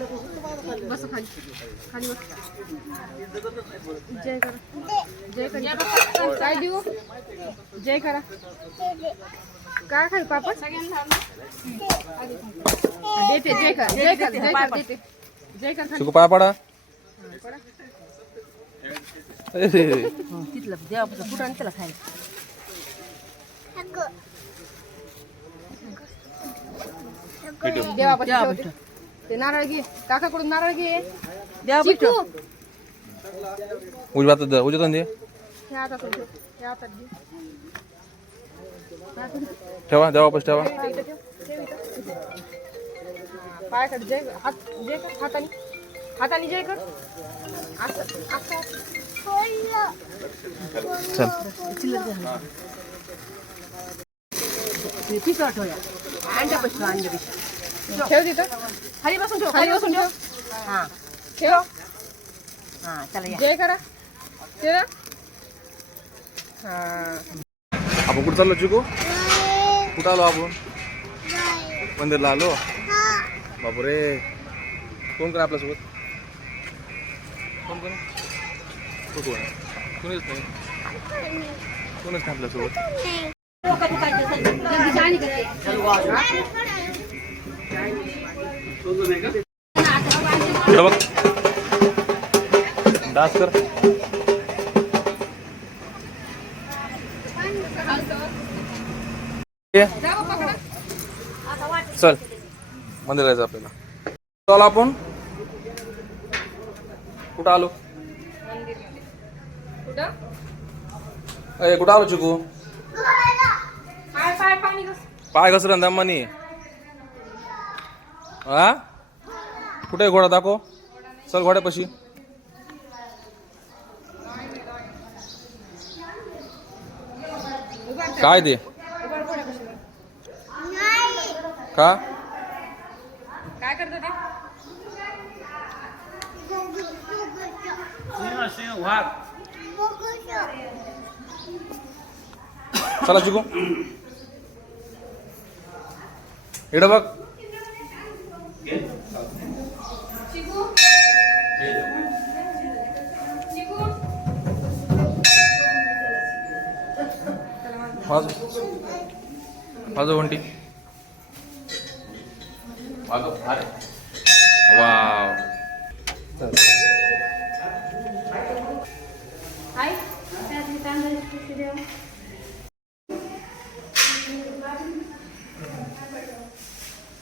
बस खाली. खाली बस. जय करा. जय करा. काय देऊ? जय करा. काय खाई पापड? देते जय कर. जय कर जय कर देते. जय कर खाली. शिकू पाय पडा तिथलं देवापासून कुठं आणि त्याला खायला. देवापासून ते नारळ घे. काकाकडून नारळ घे. चिकू. उजव्या हातात दे, उजव्या हाताने दे. हे हातात ठेव हे हातात घे हातात घे. ठेवा देवापास ठेवा. इथं, इथं ठेव. ठेव इथं. हा, पायाकडे जय कर. हात जय कर. हाताने. हाताने जय कर. असं असं. चल. ठेव तिथं खाली बसून ठेव खाली बसून ठेव हा ठेव जय करा ते हा आपण कुठं चाललो चिकू कुठं आलो आपण मंदिरला आलो बापरे कोण कोण आपल्यासोबत कोण कोण तो कोण? कोणीच नाही कोणच नाही आपल्यासोबत बघ. डान्स कर. ये. चल. मंदिर जायचं आपल्याला. आलो आपण. कुठं आलो? कुठं अय कुठं आलो चिकू? पाय घसरण दमानी. हा? कुठे घोडा? दाखव. चल घोड्यापाशी. काय ते? का? काय करत ते चला चिकू इकडं बघ. ఓకే. పాదు. పాదు వండి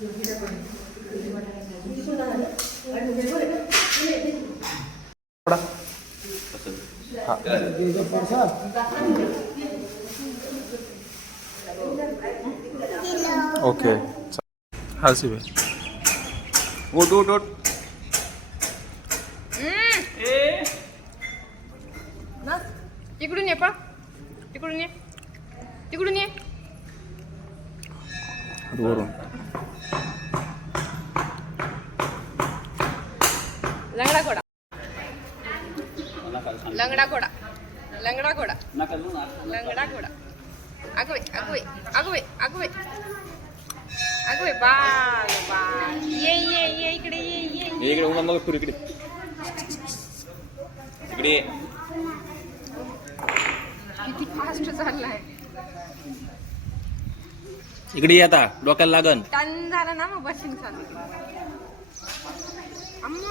Thank you. चल हाय पडा हा. ओके हा शिवे उठ उठ उठ इकडून ये पा तिकडून ये तिकडून ये वरून लंगडा घोडा लंगडा घोडा लंगडा घोडा लंगडा घोडा अगवे अगवे अगवे अगवे अगवे बाल बाल. ये ये ये इकडे ये ये. इकडे उन्हा मग फिर इकडे. इकडे. किती फास्ट चाललाय. इकडे ये आता डोक्याला लागन. टन झालं ना मग बशीन चालू. अम्मा.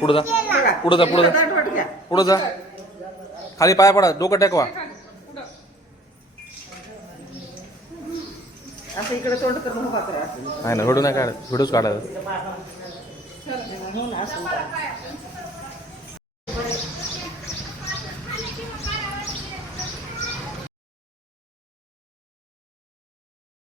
पुढं जा. पुढं जा पुढं जा. पुढं जा. खाली पाय पडा डोकं टेकवा. असं इकडे तोंड करून उभा करा. नाही ना व्हिडिओ नाही काढत व्हिडिओच काढायचा म्हणून असं.